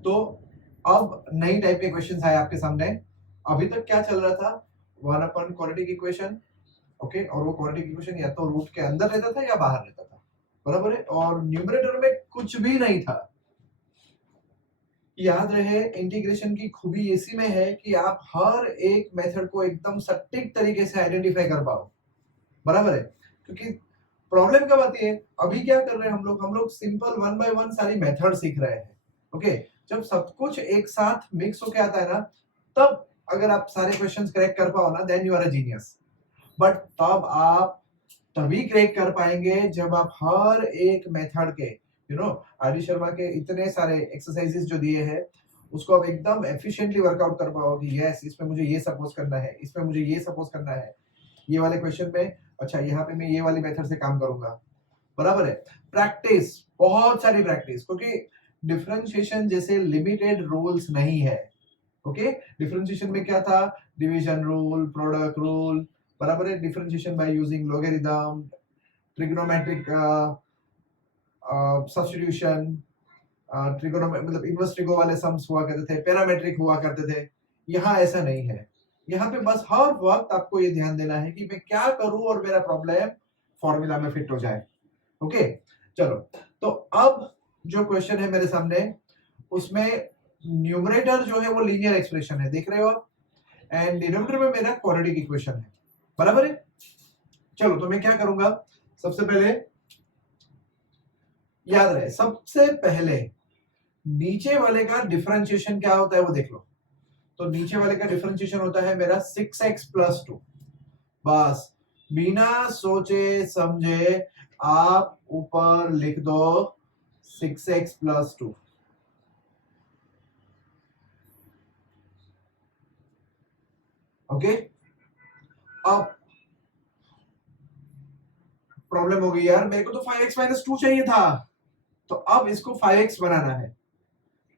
तो अब नई टाइप के क्वेश्चन आए आपके सामने। अभी तक क्या चल रहा था, वन अपन क्वाड्रेटिक इक्वेशन, ओके, और वो क्वाड्रेटिक इक्वेशन या तो रूट के अंदर रहता था या बाहर रहता था, बराबर है, और न्यूमरेटर में कुछ भी नहीं था। याद रहे इंटीग्रेशन की खूबी इसी में है कि आप हर एक मेथड को एकदम सटीक तरीके से आइडेंटिफाई कर पाओ, बराबर है। क्योंकि प्रॉब्लम कब आती है, अभी क्या कर रहे हैं हम लोग सिंपल वन बाय वन सारी मेथड सीख रहे हैं, ओके। जब सब कुछ एक साथ मिक्स होके आता है ना, तब अगर आप सारे क्वेश्चंस करेक्ट कर पाओ ना, then you are a genius. But तब आप तभी क्रैक कर पाएंगे जब आप हर एक मेथड के आदि शर्मा के इतने सारे एक्सरसाइजेस जो दिए हैं उसको आप एकदम एफिशिएंटली वर्कआउट कर पाओ कि यस, इसमें मुझे ये सपोज करना है, इसमें मुझे ये सपोज करना है, ये वाले क्वेश्चन में अच्छा यहाँ पे मैं ये वाली मेथड से काम करूंगा, बराबर है। प्रैक्टिस, बहुत सारी प्रैक्टिस, क्योंकि डिफरेंशिएशन जैसे लिमिटेड रूल्स नहीं है, ओके। डिफरेंशिएशन में क्या था, डिवीजन रूल, प्रोडक्ट रूल, बराबर है। Differentiation by using logarithm, trigonometric substitution, मतलब इनवर्स ट्रिगो वाले सम्स हुआ करते थे, पैरामेट्रिक हुआ करते थे। यहाँ ऐसा नहीं है। यहाँ पे बस हर वक्त आपको ये ध्यान देना है कि मैं क्या करूं और मेरा प्रॉब्लम फॉर्मूला में फिट हो जाए, ओके। चलो, तो अब जो क्वेश्चन है मेरे सामने, उसमें न्यूमरेटर जो है वो लीनियर एक्सप्रेशन है, देख रहे हो आप, एंड डिनोमिनेटर में मेरा क्वाड्रेटिक इक्वेशन है, बराबर है। चलो, तो मैं क्या करूंगा, सबसे पहले याद रहे, सबसे पहले नीचे वाले का डिफरेंशिएशन क्या होता है वो देख लो। तो नीचे वाले का डिफरेंशिएशन होता है मेरा 6x प्लस 2। बस बिना सोचे समझे आप ऊपर लिख दो 6x प्लस 2, ओके। अब प्रॉब्लम हो गई यार, मेरे को तो 5x माइनस 2 चाहिए था, तो अब इसको 5x बनाना है।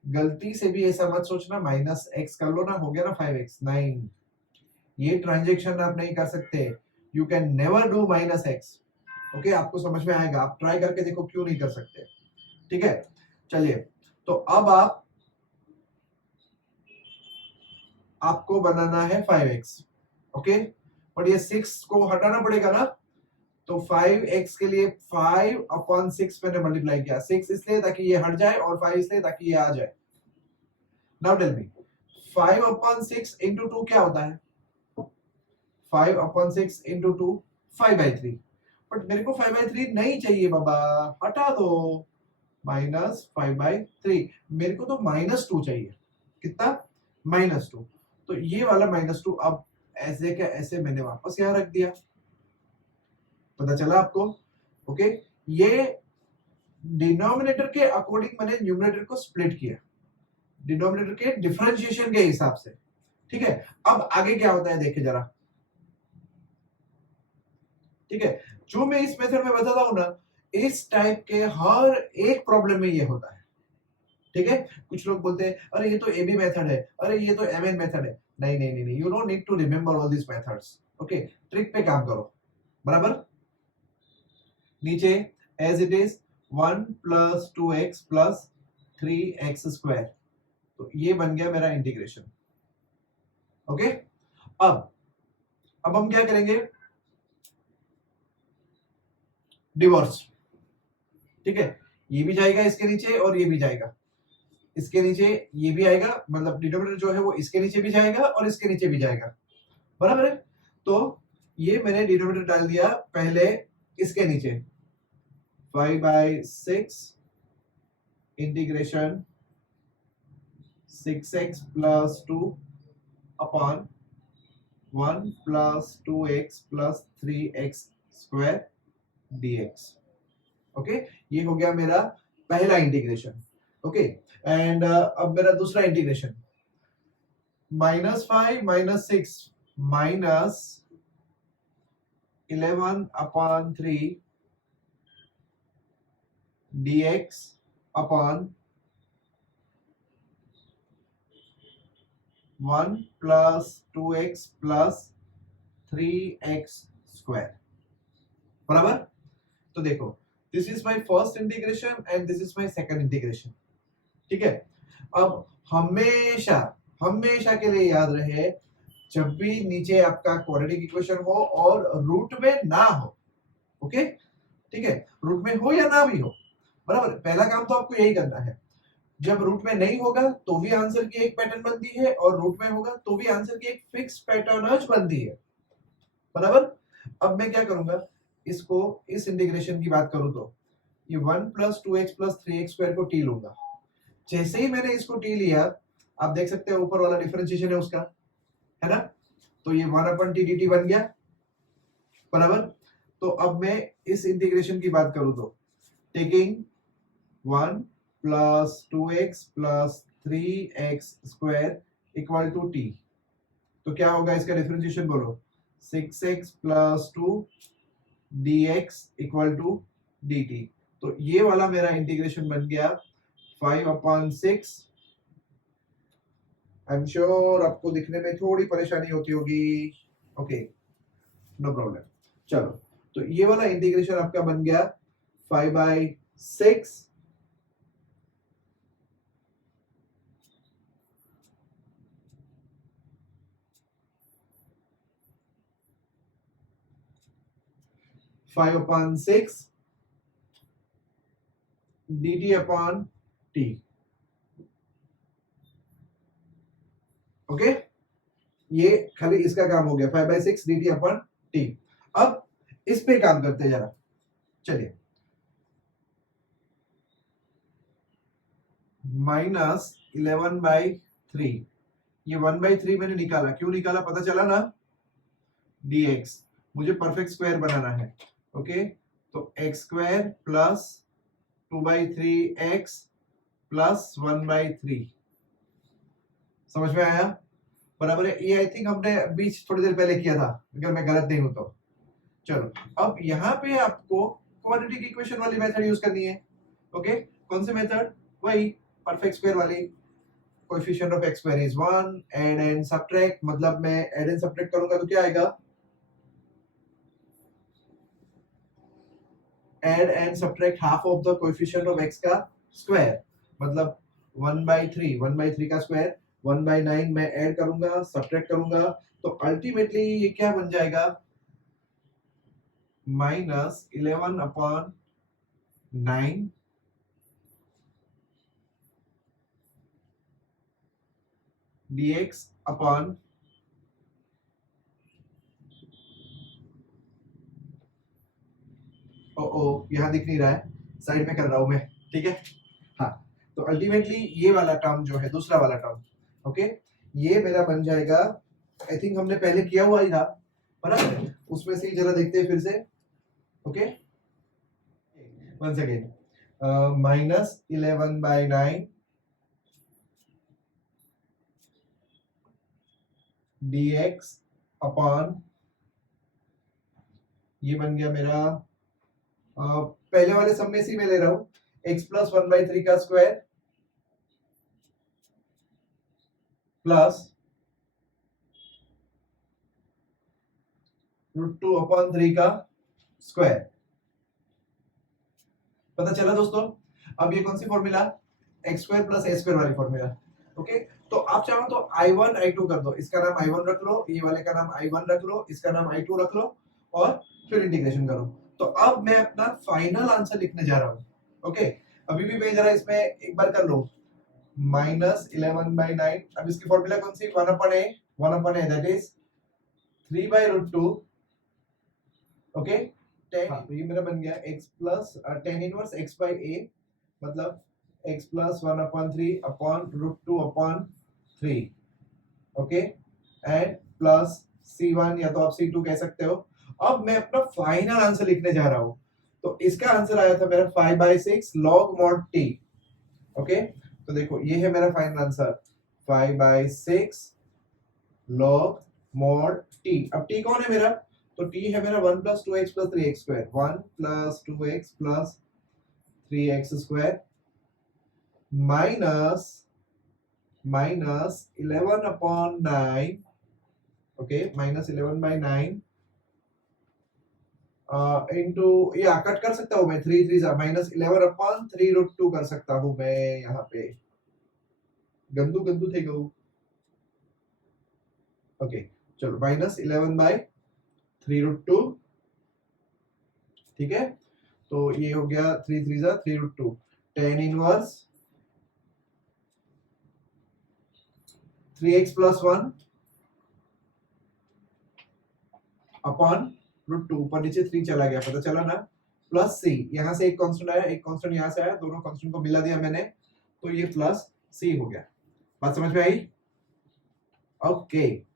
गलती से भी ऐसा मत सोचना माइनस एक्स कर लो ना, हो गया ना 5x, नहीं, ये ट्रांजेक्शन आप नहीं कर सकते। You can never do minus x, okay. आपको समझ में आएगा, आप ट्राई करके देखो क्यों नहीं कर सकते, ठीक है। चलिए, तो अब आपको बनाना है 5x, ओके। बट ये 6 को हटाना पड़ेगा ना, तो 5x के लिए 5/6 मैंने मल्टीप्लाई किया, 6 इसलिए ताकि ये हट जाए और 5 इसलिए ताकि ये आ जाए। नाउ टेल मी, 5/6 इंटू 2 क्या होता है, 5/6 इंटू 2 5/3। बट मेरे को 5/3 नहीं चाहिए बाबा, हटा दो, -5/3। मेरे को तो -2 चाहिए, कितना, -2। तो ये वाला -2 अब ऐसे क्या ऐसे मैंने वापस यहाँ रख दिया, पता चला आपको, ओके। ये डिनोमिनेटर के अकॉर्डिंग मैंने न्यूमरेटर को स्प्लिट किया, डिनोमिनेटर के डिफरेंशिएशन के हिसाब से, ठीक है। अब आगे क्या होता है देखे जरा, ठीक है। जो मैं इस मेथड में बताता हूं ना, इस टाइप के हर एक प्रॉब्लम में ये होता है, ठीक है। कुछ लोग बोलते हैं अरे ये तो एबी मेथड है, अरे ये तो एमएन मेथड है। नहीं नहीं नहीं, you don't need to remember all this methods, okay. Trick पे काम करो, बराबर। नीचे as it is 1 plus 2x plus 3x square, तो ये बन गया मेरा इंटीग्रेशन, ओके। अब हम क्या करेंगे, डिवोर्स, ठीक है। ये भी जाएगा इसके नीचे और ये भी जाएगा इसके नीचे, ये भी आएगा, मतलब डिनोमिनेटर जो है वो इसके नीचे भी जाएगा और इसके नीचे भी जाएगा, बराबर है। तो ये मैंने डिनोमिनेटर डाल दिया पहले इसके नीचे, 5/6 integration 6x plus 2 upon 1 plus 2x plus 3x square dx, okay. ये हो गया मेरा पहला इंटीग्रेशन, ओके। एंड अब मेरा दूसरा integration, -5 -6 minus 11/3 dx upon 1 plus 2x plus 3x square, बराबर। तो देखो, this is my first integration and this is my second integration, ठीक है। अब हमेशा हमेशा के लिए याद रहे, जब भी नीचे आपका क्वाड्रेटिक इक्वेशन हो और रूट में ना हो, ओके, ठीक है, रूट में हो या ना भी हो, बराबर, पहला काम तो आपको यही करना है। जब रूट में नहीं होगा तो भी आंसर की एक पैटर्न बनती है, और रूट में होगा तो भी आंसर की एक फिक्स पैटर्न बनती है, बराबर। अब मैं क्या करूंगा, इसको, इस इंटीग्रेशन की बात करूं तो ये 1 plus 2x plus 3x square को टी लूंगा। जैसे ही मैंने इसको टी लिया, आप देख सकते हैं ऊपर वाला डिफरेंशिएशन है उसका, है ना, तो ये 1 अपन टी डी टी बन गया, बराबर। तो अब मैं इस इंटीग्रेशन की बात करूं तो taking 1 plus 2x plus 3x square equal to T, तो क्या होगा इसका डिफरेंशिएशन बोलो, 6x plus 2 dx equal to dt। तो ये वाला मेरा इंटीग्रेशन बन गया 5/6। आई एम श्योर आपको दिखने में थोड़ी परेशानी होती होगी, ओके, नो प्रॉब्लम। चलो, तो ये वाला इंटीग्रेशन आपका बन गया 5/6 5/6 dt अपॉन t, ओके, ये खाली इसका काम हो गया 5/6 dt अपॉन t। अब इस पे काम करते हैं जरा, चलिए, -11/3, ये 1/3 मैंने निकाला, क्यों निकाला पता चला ना, dx, मुझे परफेक्ट स्क्वायर बनाना है, ओके, तो x square plus 2/3x plus 1/3, समझ में आया, बराबर है। ये आई थिंक हमने बीच थोड़ी देर पहले किया था, अगर मैं गलत नहीं हूं तो। चलो, अब यहाँ पे आपको क्वाड्रेटिक इक्वेशन वाली मेथड यूज करनी है, ओके, कौन सी मेथड, वही परफेक्ट स्क्वायर वाली, coefficient of x square is 1, add and subtract, मतलब मैं ऐड एंड सबट्रैक्ट करूंगा तो क्या आएगा, add and subtract half of the coefficient of x का स्क्वायर, मतलब 1/3 का स्क्वायर, 1/9 मैं ऐड करूंगा, सबट्रैक्ट करूंगा, तो अल्टीमेटली ये क्या बन जाएगा, -11/9 dx अपॉन ओ यहां दिख नहीं रहा है, साइड में कर रहा हूं मैं, ठीक है, हाँ, तो अल्टीमेटली ये वाला टर्म जो है, दूसरा वाला टर्म, ओके, ये मेरा बन जाएगा, आई थिंक हमने पहले किया हुआ ही था, बराबर, उसमें से ही जरा देखते हैं फिर से, okay, once again, -11/9 dx upon, ये बन गया मेरा, पहले वाले सब में से मैं ले रहा हूं, x प्लस 1/3 का स्क्वायर प्लस √2/3 का स्क्वायर, पता चला दोस्तों। अब ये कौन सी फॉर्मूला, एक्स स्क्वायर प्लस ए स्क्वायर वाली फॉर्मूला, ओके, तो आप चाहो तो I1 I2 कर दो, इसका नाम I1 रख लो, ये वाले का नाम I1 रख लो, इसका नाम I2 रख लो, और फिर इंटीग्रेशन करो। तो अब मैं अपना फाइनल आंसर लिखने जा रहा हूं, ओके, अभी भी मैं जरा इसमें एक बार कर लो, -11/9, अब इसकी फॉर्मूला कौन सी, 1/a दैट इज 3/√2, ओके, 10, हाँ, तो ये मेरा बन गया x plus tan inverse x by a, मतलब x plus 1/3 upon √2/3, okay, and plus c1 या तो आप c2 कह सकते हो। अब मैं अपना फाइनल आंसर लिखने जा रहा हूं, तो इसका आंसर आया था मेरा 5/6 log mod t, ओके, तो देखो ये है मेरा final answer 5/6 log mod t। अब t कौन है मेरा, तो t है मेरा 1 plus 2x plus 3x square, 1 plus 2x plus 3x square minus 11/9, okay, -11/9 into, या कट कर सकता हूं मैं, 3 3 -11/3√2 कर सकता हूं मैं यहाँ पे, गंदू गंदू थे गऊ। ओके चलो -11/3√2, ठीक है। तो ये हो गया 3 3 जा 3√2, tan इनवर्स 3x + 1 अपॉन √2, ऊपर नीचे 3 चला गया, पता चला ना, प्लस c, यहां से एक कांस्टेंट आया, एक कांस्टेंट यहां से आया, दोनों कांस्टेंट को मिला दिया मैंने, तो ये प्लस c हो गया। बात समझ में आई? ओके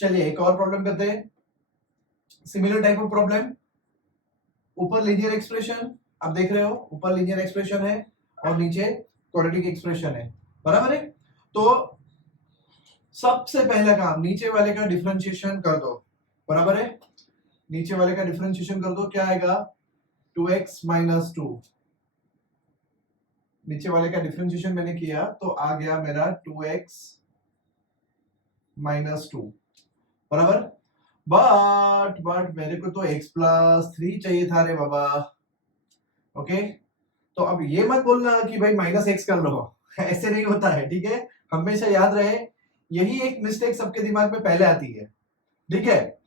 चलिए एक और प्रॉब्लम करते हैं, सिमिलर टाइप ऑफ प्रॉब्लम। ऊपर लीनियर एक्सप्रेशन आप देख रहे हो, ऊपर लीनियर एक्सप्रेशन है और नीचे क्वाड्रेटिक एक्सप्रेशन है, बराबर है। तो सबसे पहला काम, नीचे वाले का डिफरेंशिएशन कर दो, बराबर है। नीचे वाले का डिफरेंशिएशन कर दो, क्या आएगा 2x - 2। नीचे वाले का डिफरेंशिएशन मैंने किया तो आ गया मेरा 2x - 2, बराबर। बट मेरे को तो x + 3 चाहिए था रे बाबा। ओके तो अब ये मत बोलना कि भाई -x कर लो, ऐसे नहीं होता है, ठीक है। हमेशा याद रहे, यही एक मिस्टेक सबके दिमाग में पहले आती है, ठीक है।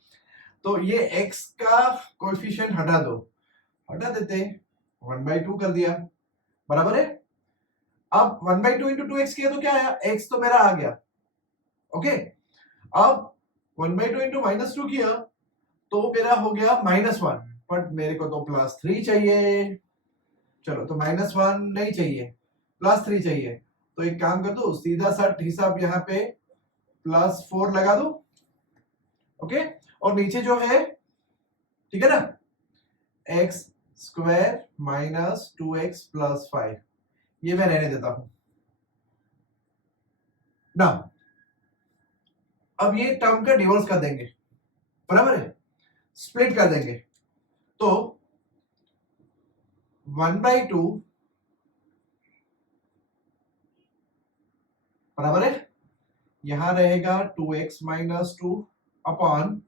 तो ये x का कोएफिशिएंट हटा दो, हटा देते, 1/2 कर दिया, बराबर है। अब 1/2 × 2x किया तो क्या आया, x तो मेरा आ गया, ओके। अब 1/2 × -2 किया तो मेरा हो गया -1, बट मेरे को तो +3 चाहिए। चलो तो -1 नहीं चाहिए, +3 चाहिए, तो एक काम कर दो, सीधा सा हिसाब यहाँ पे +4 लगा दो, ओके। और नीचे जो है, ठीक है ना, x² - 2x + 5, ये मैं रहने देता हूं ना। अब ये टर्म का डिवोर्स कर देंगे, बराबर है, स्प्लिट कर देंगे। तो 1/2 बराबर है, यहां रहेगा 2x - 2 अपॉन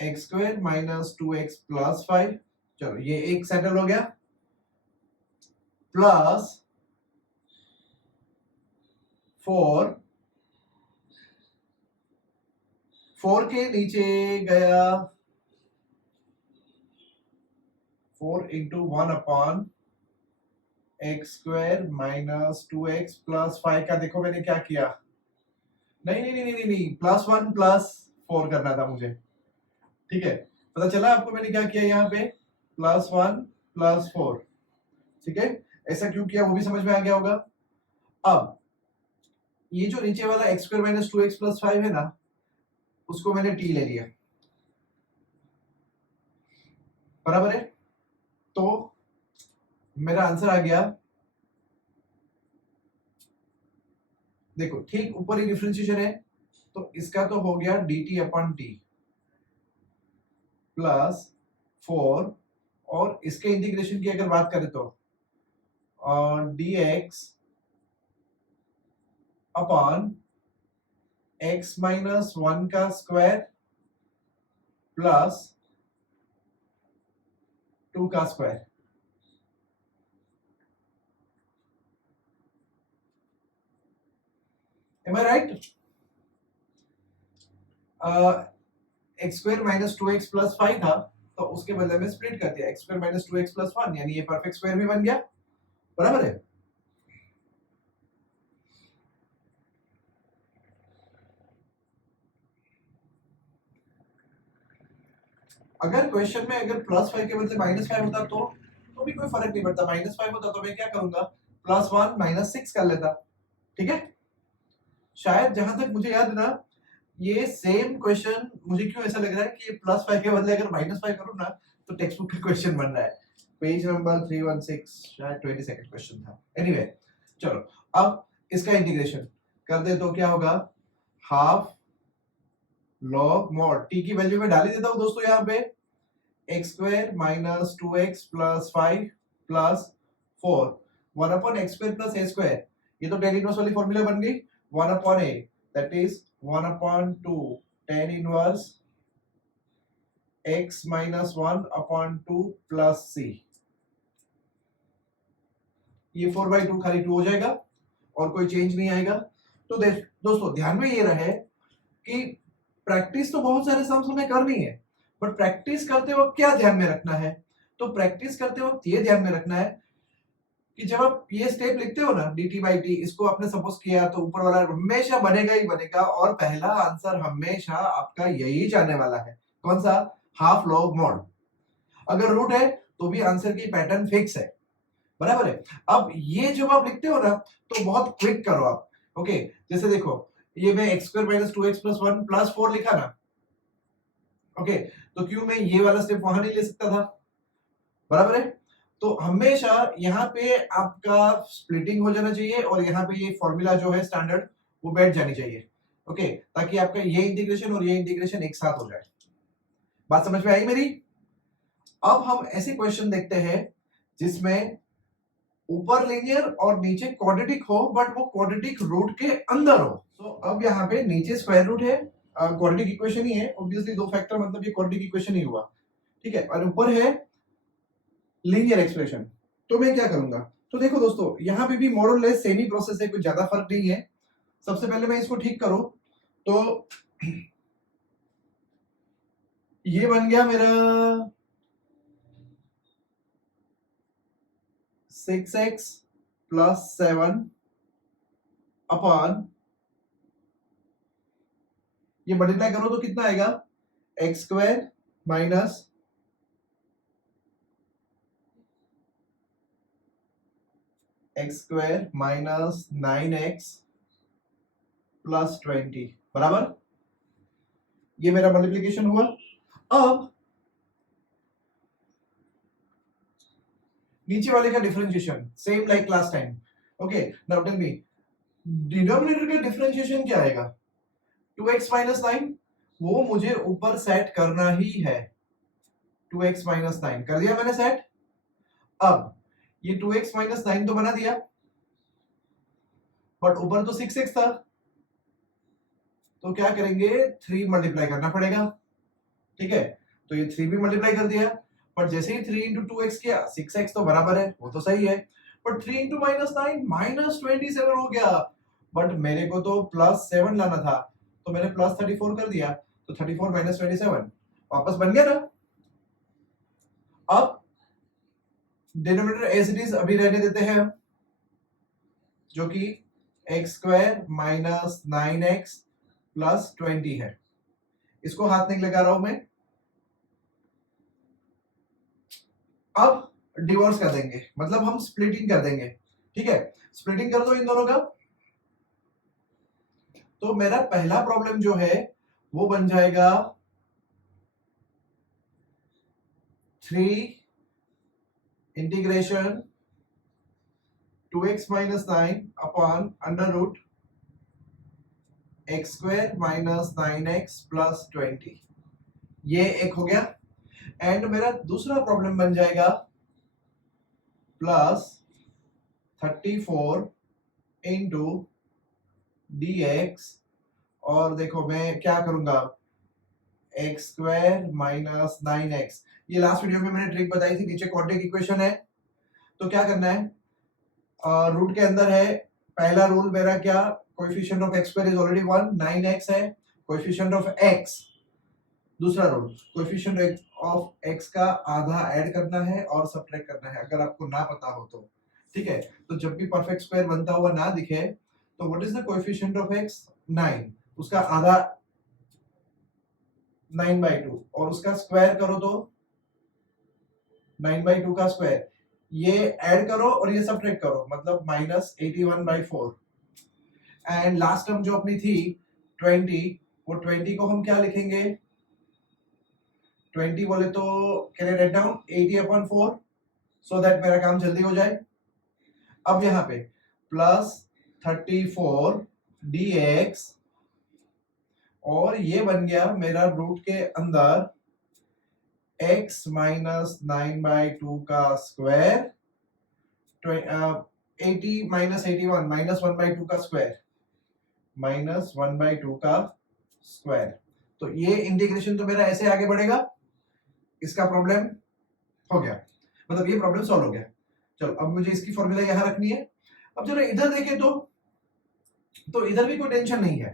x² - 2x + 5। चलो ये एक सेटल हो गया, प्लस 4 के नीचे गया 4 into 1/x² minus 2x plus 5 का देखो मैंने क्या किया, नहीं नहीं नहीं नहीं नहीं, +1 +4 करना था मुझे, ठीक है। पता चला आपको मैंने क्या किया यहाँ पे, +1 +4, ठीक है। ऐसा क्यों किया वो भी समझ में आ गया होगा। अब ये जो नीचे वाला x² माइनस 2x प्लस 5 है ना, उसको मैंने t ले लिया, बराबर है। तो मेरा आंसर आ गया, देखो ठीक ऊपर ही डिफरेंशिएशन है, तो इसका तो हो गया dt/t प्लस 4, और इसके इंटीग्रेशन की अगर बात करें तो dx अपॉन x माइनस 1 का स्क्वायर प्लस 2 का square. Am I right? x² minus 2x plus 5 था, तो उसके बदले में स्प्लिट कर दिया, x² माइनस 2x प्लस 1, यानी ये परफेक्ट स्क्वायर भी बन गया, बराबर है। अगर क्वेश्चन में अगर +5 के बदले -5 होता तो भी कोई फर्क नहीं पड़ता, -5 होता तो मैं क्या करूंगा, +1 -6 कर लेता, ठीक है। शायद जहां तक मुझे याद ना, ये सेम क्वेश्चन मुझे क्यों ऐसा लग रहा है कि +5 के बदले अगर -5 करूं ना, तो टेक्स्ट बुक का क्वेश्चन बन रहा है, पेज नंबर 316, शायद 22nd क्वेश्चन था। एनीवे चलो, अब इसका इंटीग्रेशन कर दे तो क्या होगा, हाफ लॉग मॉड t की वैल्यू में डाल ही देता हूं दोस्तों, यहाँ पे x² minus 2x plus 5 plus 4 1/x² plus a², ये तो tan इनवर्स वाली फॉर्मूला बन गई, 1/a that is 1/2 tan inverse x minus 1/2 plus c, ये 4/2 खाली 2 हो जाएगा और कोई चेंज नहीं आएगा। तो दोस्तों ध्यान में ये रहे कि प्रैक्टिस तो बहुत सारे सम्स हमें करनी है, बट प्रैक्टिस करते वक्त क्या ध्यान में रखना है, तो प्रैक्टिस करते वक्त ये ध्यान में रखना है कि जब आप ये स्टेप लिखते हो ना dt/t, इसको आपने सपोज किया तो ऊपर वाला हमेशा बनेगा ही बनेगा, और पहला आंसर हमेशा आपका यही जाने वाला है, कौन सा, हाफ लॉग मॉड। अगर रूट है तो भी आंसर की पैटर्न फिक्स है, बराबर है। अब ये जब आप लिखते हो ना, तो बहुत क्विक करो आप, ओके। जैसे देखो, ये मैं x² minus 2x plus 1 plus 4 लिखा ना, ओके, तो क्यों मैं ये वाला स्टेप वहां नहीं ले सकता था, बराबर है। तो हमेशा यहाँ पे आपका स्प्लिटिंग हो जाना चाहिए, और यहाँ पे ये फॉर्मूला जो है स्टैंडर्ड वो बैठ जानी चाहिए, ओके, ताकि आपका ये इंटीग्रेशन और ये इंटीग्रेशन एक साथ हो जाए। बात समझ में आई मेरी। अब हम ऐसे क्वेश्चन देखते हैं जिसमें ऊपर लीनियर और नीचे क्वाड्रेटिक हो, बट वो क्वाड्रेटिक रूट के अंदर हो। तो अब यहाँ पे नीचे स्क्वायर रूट है, क्वाड्रेटिक इक्वेशन ही है, ऑब्वियसली 2 फैक्टर मतलब ये क्वाड्रेटिक इक्वेशन ही हुआ, ठीक है, और ऊपर है लीनियर एक्सप्रेशन। तो मैं क्या करूंगा, तो देखो दोस्तों यहाँ पे भी मोर और लेस सेम ही प्रोसेस है, कुछ ज्यादा फर्क नहीं है। सबसे पहले मैं इसको ठीक करूं, तो ये बन गया मेरा 6x प्लस 7 अपॉन, ये मल्टीप्लाई करो तो कितना आएगा, x² minus x² minus 9x plus 20, बराबर, ये मेरा मल्टीप्लिकेशन हुआ। अब नीचे वाले का differentiation same like last time, okay. Now tell me, denominator का डिफरेंशिएशन क्या आएगा, 2x माइनस 9, वो मुझे ऊपर सेट करना ही है, 2x माइनस 9 कर दिया मैंने सेट। अब ये 2x माइनस 9 तो बना दिया, बट ऊपर तो 6x था, तो क्या करेंगे, 3 मल्टीप्लाई करना पड़ेगा, ठीक है। तो ये 3 भी मल्टीप्लाई कर दिया, पर जैसे ही 3 इंटू 2x किया, 6x तो बराबर है, वो तो सही है, पर 3 इंटू माइनस 9 माइनस 27 हो गया, बट मेरे को तो प्लस 7 लाना था, तो मैंने प्लस 34 कर दिया, तो 34 माइनस 27 वापस बन गया ना। अब डिनोमिनेटर एज इट इज अभी रहने देते हैं हम, जो कि x square minus 9x plus 20 है। इसको हाथ नहीं लगा रहा हूं मैं। अब डिवोर्स कर देंगे, मतलब हम स्प्लिटिंग कर देंगे। ठीक है, स्प्लिटिंग कर दो इन दोनों का। तो मेरा पहला प्रॉब्लम जो है वो बन जाएगा 3 integration 2x minus 9 upon under root X square minus 9x plus 20। ये एक हो गया। एंड मेरा दूसरा प्रॉब्लम बन जाएगा प्लस 34 इंटू dx, और देखो मैं क्या करूंगा, एक्स स्क्वायर माइनस 9x। ये लास्ट वीडियो में मैंने ट्रिक बताई थी, नीचे क्वाड्रेटिक इक्वेशन है। तो क्या करना है, रूट के अंदर है, पहला रूल मेरा क्या, coefficient of x square is already 1, 9x है, कोएफिशिएंट ऑफ x, दूसरा रूल कोएफिशिएंट ऑफ x का आधा ऐड करना है और सबट्रैक्ट करना है, अगर आपको ना पता हो तो। ठीक है, तो जब भी परफेक्ट स्क्वायर बनता हुआ ना दिखे तो what is the coefficient of x, 9, उसका आधा 9/2, और उसका स्क्वायर करो तो 9/2 का स्क्वायर, ये ऐड करो और ये सबट्रैक्ट करो, मतलब माइनस 81/4। एंड लास्ट टर्म जो अपनी थी 20, वो 20 को हम क्या लिखेंगे, 20 बोले तो can I write down 80/4, so that मेरा काम जल्दी हो जाए। अब यहां पे प्लस 34 dx, और ये बन गया मेरा रूट के अंदर x माइनस 9/2 का स्क्वायर, 80 माइनस 81 माइनस 1/2 का स्क्वायर, माइनस 1/2 का स्क्वायर। तो ये इंटीग्रेशन तो मेरा ऐसे आगे बढ़ेगा। इसका प्रॉब्लम हो गया, मतलब ये प्रॉब्लम सॉल्व हो गया। चलो अब मुझे इसकी फॉर्मूला यहां रखनी है। अब जरा इधर देखें तो इधर भी कोई टेंशन नहीं है।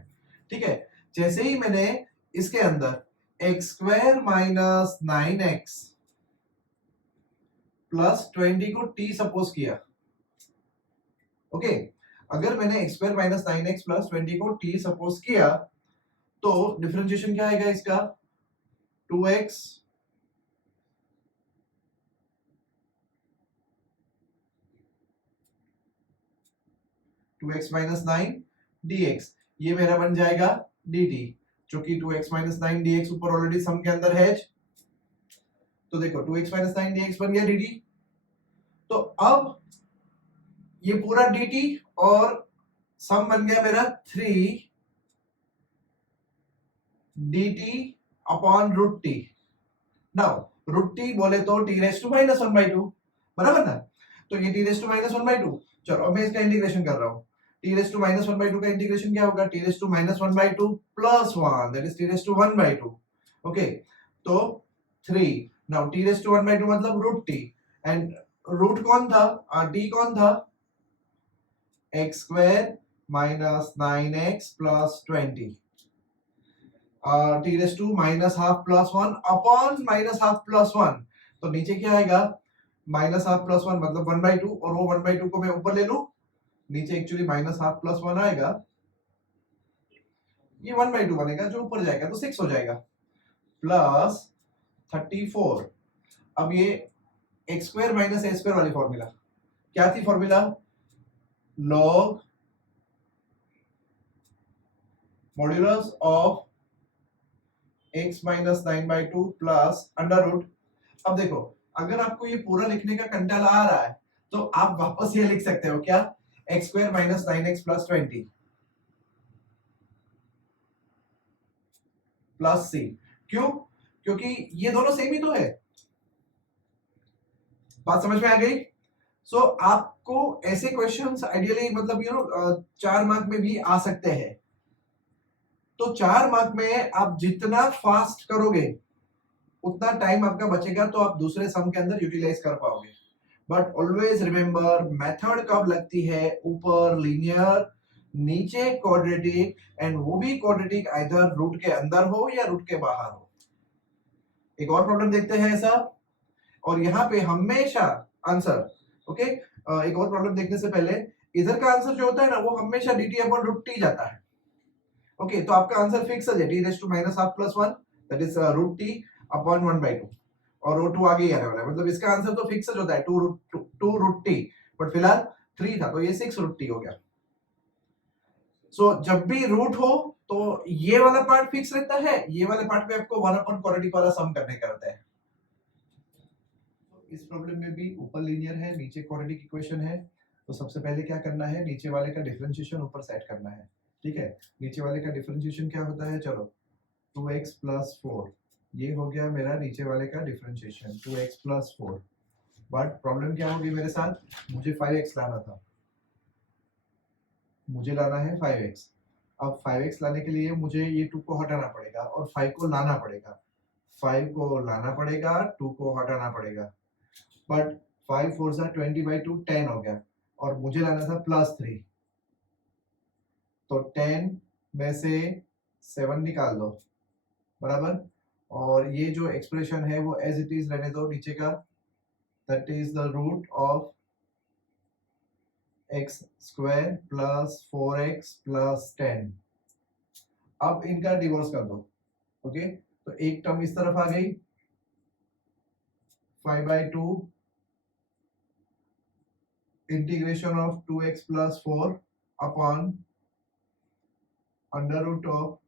ठीक है, जैसे ही मैंने इसके अंदर x square minus 9x plus 20 को t सपोज किया, ओके, अगर मैंने x square minus 9x plus 20 को t सपोज किया तो डिफरेंशिएशन क्या आएगा इसका, 2x माइनस 9 dx, ये मेरा बन जाएगा dt, जो कि 2x माइनस 9 dx ऊपर ऑलरेडी सम के अंदर है। तो देखो 2x माइनस 9 dx बन गया dt। तो अब ये पूरा dt और सम बन गया मेरा 3 dt upon root T. Now root T बोले तो t रेस टू माइनस 1/2, बराबर ना। तो ये t रेस टू माइनस 1/2, चलो अब मैं इसका इंटीग्रेशन कर रहा हूं। t रेस टू माइनस 1/2 का इंटीग्रेशन क्या होगा, t raise to minus 1/2 plus 1, that is t raise to 1/2। Okay, तो 3, नाउ t रेस टू 1/2 मतलब रूट टी, एंड रूट कौन था, t कौन था, X square minus 9x plus 20, T raise to minus half plus 1 upon minus half plus 1। तो नीचे क्या आएगा, माइनस हाफ प्लस 1 मतलब 1/2, और वो 1/2 को मैं ऊपर ले लूं, नीचे एक्चुअली माइनस हाफ प्लस 1 आएगा, ये 1/2 बनेगा, जो ऊपर जाएगा तो 6 हो जाएगा, प्लस 34। अब ये X square minus A square वाली फॉर्मूला क्या थी, formula log modulus of x minus 9/2 plus under root. अब देखो, अगर आपको ये पूरा लिखने का कंटाला आ रहा है तो आप वापस ये लिख सकते हो, क्या, x square minus 9x plus 20 plus c। क्यों, क्योंकि ये दोनों सेम ही तो है। बात समझ में आ गई। सो आपको ऐसे क्वेश्चंस आइडियली मतलब 4 मार्क में भी आ सकते हैं। तो 4 मार्क में आप जितना फास्ट करोगे उतना टाइम आपका बचेगा, तो आप दूसरे सम के अंदर यूटिलाइज कर पाओगे। बट ऑलवेज रिमेंबर, मेथड कब लगती है, ऊपर लीनियर, नीचे क्वाड्रेटिक, एंड वो भी क्वाड्रेटिक आइदर रूट के अंदर हो या रूट के बाहर हो। एक और प्रॉब्लम देखते हैं ऐसा, और यहाँ पे हमेशा आंसर। ओके, एक और प्रॉब्लम देखने से पहले इधर का आंसर जो होता है ना वो हमेशा dt अपॉन रूट टी जाता है। ओके, तो आपका आंसर फिक्स है T raise to minus half plus one, that is root T upon one by two, और वो टू आगे ही आने वाला है, मतलब इसका आंसर तो फिक्स होता है टू रूट टी, बट फिलहाल 3 था तो ये 6 रूट टी हो गया। सो जब भी रूट हो तो ये वाला पार्ट फिक्स रहता है, ये वाले पार्ट में आपको 1 अपॉन क्वाड्रेटिक वाला सम करने का रहता है। इस प्रॉब्लम में भी ऊपर लीनियर है, नीचे क्वाड्रेटिक इक्वेशन है, तो सबसे पहले क्या करना है, नीचे वाले का डिफरेंशिएशन ऊपर सेट करना है। ठीक है, नीचे वाले का डिफरेंशिएशन क्या होता है, चलो 2x प्लस 4, ये हो गया मेरा नीचे वाले का differentiation 2x plus 4। But problem क्या होगी मेरे साथ, मुझे 5x लाना था, मुझे लाना है 5x। अब 5x लाने के लिए मुझे ये 2 को हटाना पड़ेगा और 5 को लाना पड़ेगा, 5 को लाना पड़ेगा, 2 को हटाना पड़ेगा, बट 5 4 जा 20/2 10 हो गया, और मुझे लाना था +3, तो 10 में से 7 निकाल दो, बराबर, और ये जो एक्सप्रेशन है वो एज इट इज रहने दो नीचे का, that is the root of x square plus 4x plus 10। अब इनका डिवोर्स कर दो। ओके, तो एक टर्म इस तरफ आ गई 5/2 integration of 2x plus 4 upon under root of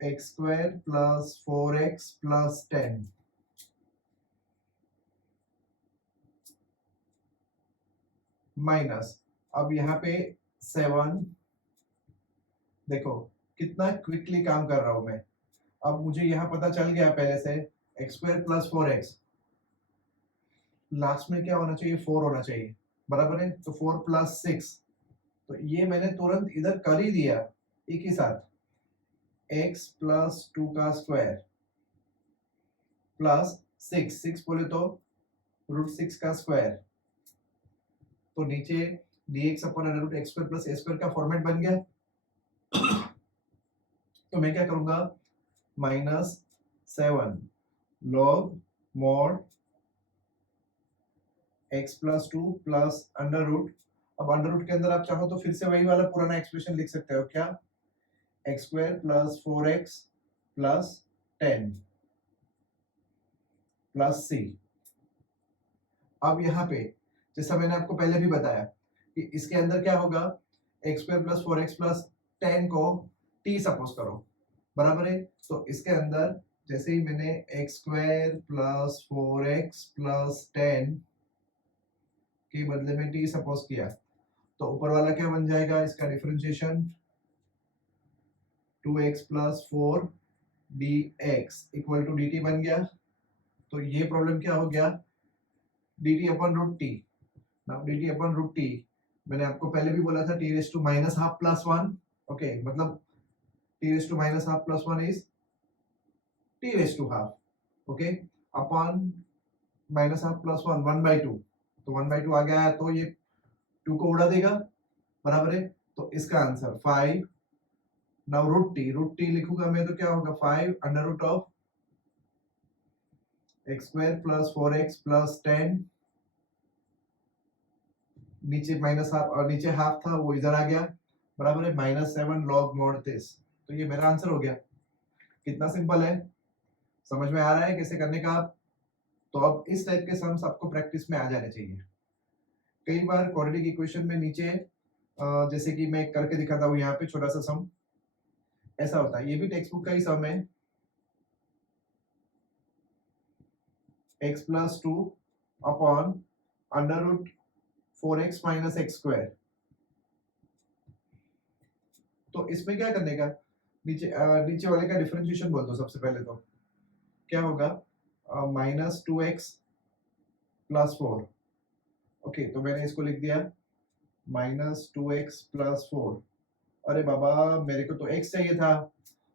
x square plus 4x plus 10 minus, अब यहाँ पे 7, देखो कितना क्विकली काम कर रहा हूं मैं। अब मुझे यहाँ पता चल गया पहले से x square plus 4x, last में क्या होना चाहिए, 4 होना चाहिए, बराबर है, तो 4 प्लस 6, तो ये मैंने तुरंत इधर कर ही दिया एक ही साथ, x प्लस 2 का स्क्वायर प्लस 6 बोले तो रूट 6 का स्क्वायर, तो नीचे dx upon under root x square plus a square का फॉर्मेट बन गया। तो मैं क्या करूंगा, -7 log mod x plus 2 plus under root, अब अंडर रूट के अंदर आप चाहो तो फिर से वही वाला पुराना एक्सप्रेशन लिख सकते हो, क्या, x square plus 4x plus 10 plus c। अब यहाँ पे जैसा मैंने आपको पहले भी बताया कि इसके अंदर क्या होगा, x square plus 4x plus 10 को t सपोज करो, बराबर है, तो इसके अंदर जैसे ही मैंने x square plus 4x plus 10 के बदले में t सपोज किया, तो ऊपर वाला क्या बन जाएगा, इसका differentiation 2x plus 4 dx equal to dt बन गया। तो ये प्रॉब्लम क्या हो गया, dt upon root T. Now dt upon root T, मैंने आपको पहले भी बोला था t raise to minus half plus 1, okay, मतलब t raise to minus half plus 1 is t raise to half, okay, upon minus half plus 1 1/2, तो 1/2 आ गया है, तो ये 2 को उड़ा देगा, बराबर है, तो इसका आंसर 5। नाउ रूट टी लिखूंगा मैं तो क्या होगा, 5 under root of x square plus 4x plus 10, नीचे माइनस हाफ और नीचे हाफ था वो इधर आ गया, बराबर है, -7 log mod this। तो ये मेरा आंसर हो गया। कितना सिंपल है, समझ में आ रहा है कैसे करने का। तो अब इस टाइप के सम्स आपको प्रैक्टिस में आ जाने चाहिए। कई बार क्वाड्रेटिक इक्वेशन में नीचे जैसे कि मैं करके दिखाता हूँ यहाँ पे छोटा सा सम ऐसा होता है, ये भी टेक्स्ट बुक का ही सम है, x plus 2 upon under root 4x minus X square. तो इसमें क्या करने का, नीचे वाले का डिफरेंशिएशन बोल दो सबसे पहले, तो क्या होगा, -2x प्लस 4, ओके, तो मैंने इसको लिख दिया -2x प्लस 4। अरे बाबा मेरे को तो x चाहिए था,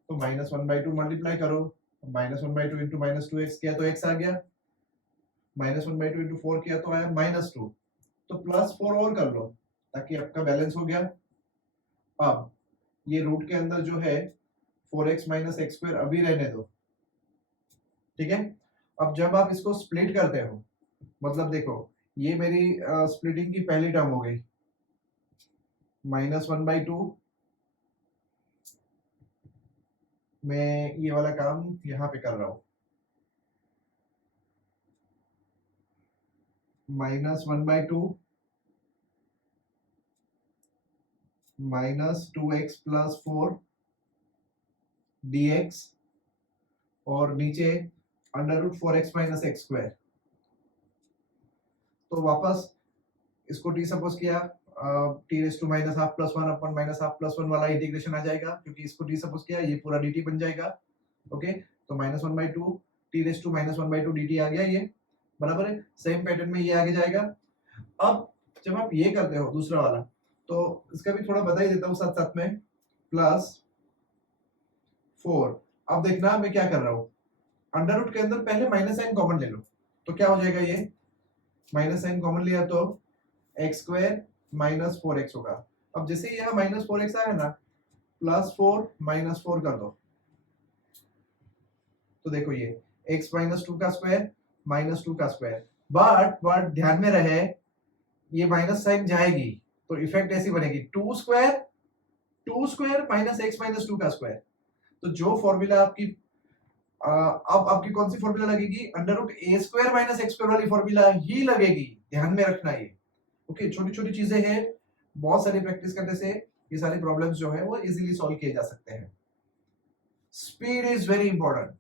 तो -1/2 मल्टीप्लाई करो, -1/2 इंटू -2x किया तो x आ गया, -1/2 इंटू 4 किया तो आया -2, तो +4 और कर लो ताकि आपका बैलेंस हो गया। अब ये रूट के अंदर जो है 4x माइनस एक्स स्क्वायर अभी रहने दो, ठीक है। अब जब आप इसको स्प्लिट करते हो, मतलब देखो ये मेरी स्प्लिटिंग की पहली टर्म हो गई, -1/2। मैं ये वाला काम यहाँ पे कर रहा हूँ, -1/2 -2x+4 dx और नीचे √4x - x²। तो वापस इसको t सपोज किया, t⁻½ +1/−1 वाला इंटीग्रेशन आ जाएगा, क्योंकि इसको t सपोज किया, ये पूरा dt बन जाएगा। ओके, तो -1/2 t⁻⁻² dt आ गया ये, बराबर है। सेम पैटर्न में ये आगे जाएगा। अब जब आप ये करते हो दूसरा वाला, तो इसका भी थोड़ा बता ही देता हूँ साथ साथ में, +4। अब देखना मैं क्या कर रहा हूँ, अंडर रूट के अंदर पहले माइनस साइन कॉमन ले लो, तो क्या हो जाएगा, ये माइनस साइन कॉमन लिया तो x² - 4x होगा। अब जैसे ही यहाँ -4x आया ना, +4 - 4 कर दो, तो देखो ये x - 2 का स्क्वायर -2 का स्क्वायर। बट ध्यान में रहे, ये माइनस साइन जाएगी तो इफेक्ट ऐसी बनेगी, 2 स्क्वायर -x - 2 का स्क्वायर। तो जो फॉर्मूला आपकी अब आपकी कौन सी फॉर्मूला लगेगी, √a² - x² वाली फॉर्मूला ही लगेगी। ध्यान में रखना ये। ओके, छोटी छोटी चीजें हैं, बहुत सारी प्रैक्टिस करने से ये सारी प्रॉब्लम्स जो है वो इजीली सॉल्व किए जा सकते हैं। Speed is very important.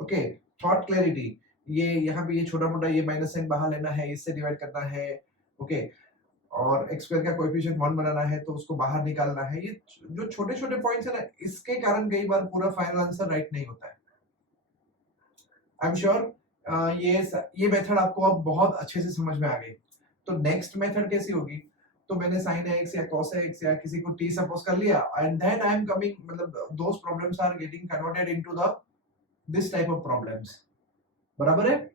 Okay, thought clarity, ये यहाँ पे ये छोटा मोटा ये माइनस साइन बाहर लेना है, इससे डिवाइड करना है। ओके, और x² का कोएफिशिएंट 1 बनाना है तो उसको बाहर निकालना है। ये जो छोटे छोटे पॉइंट्स है ना, इसके कारण कई बार पूरा फाइनल आंसर राइट नहीं होता है। आई एम श्योर ये मेथड आपको अब बहुत अच्छे से समझ में आ गई। तो नेक्स्ट मेथड कैसी होगी, तो मैंने sin x या cos x या किसी को t सपोज कर लिया, and then I am coming, मतलब those problems are getting converted into the this type of problems, बराबर है।